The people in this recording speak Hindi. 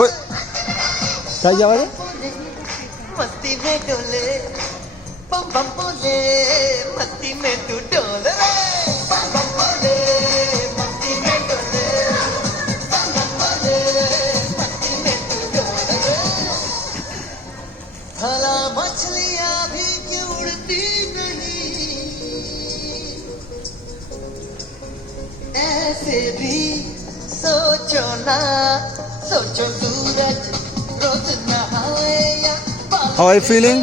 ओए, काय आवाज है? मस्ती में डोले बम बम बोले मस्ती में तू डोले बम बम बोले मस्ती में डोले बम बम बोले मस्ती में तू डोले भला मछलियां भी क्यों उड़ती नहीं ऐसे भी सोचो ना सोचो सूरज रोज नहाए या How are you feeling?